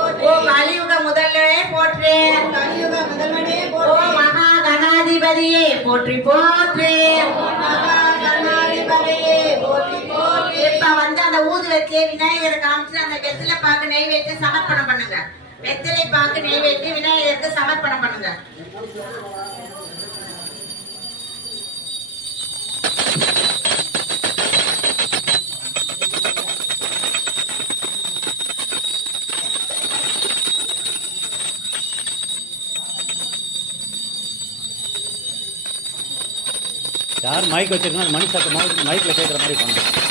ஓ கலியுக முதல்வனே போற்றி. கலியுக முதல்வனே ஓ போற்றி. மகா கணாதிபதியே போற்றி போற்றி. மகா கணாதிபதியே போற்றி போற்றி. இப்ப வந்து அந்த ஊதுவத்திய விநாயகரை காமிச்சு அந்த வெத்திலை பாக்கு நெய் வச்சு சமர்ப்பணம் பண்ணுங்க. வெத்திலை பாக்கு நெய் வச்சு விநாயகருக்கு சமர்ப்பணம் பண்ணுங்க. யார் மைக் வச்சிருக்கோம் மணி சாப்பிட்டு மைக்கில் கேட்குற மாதிரி பண்ணுங்க.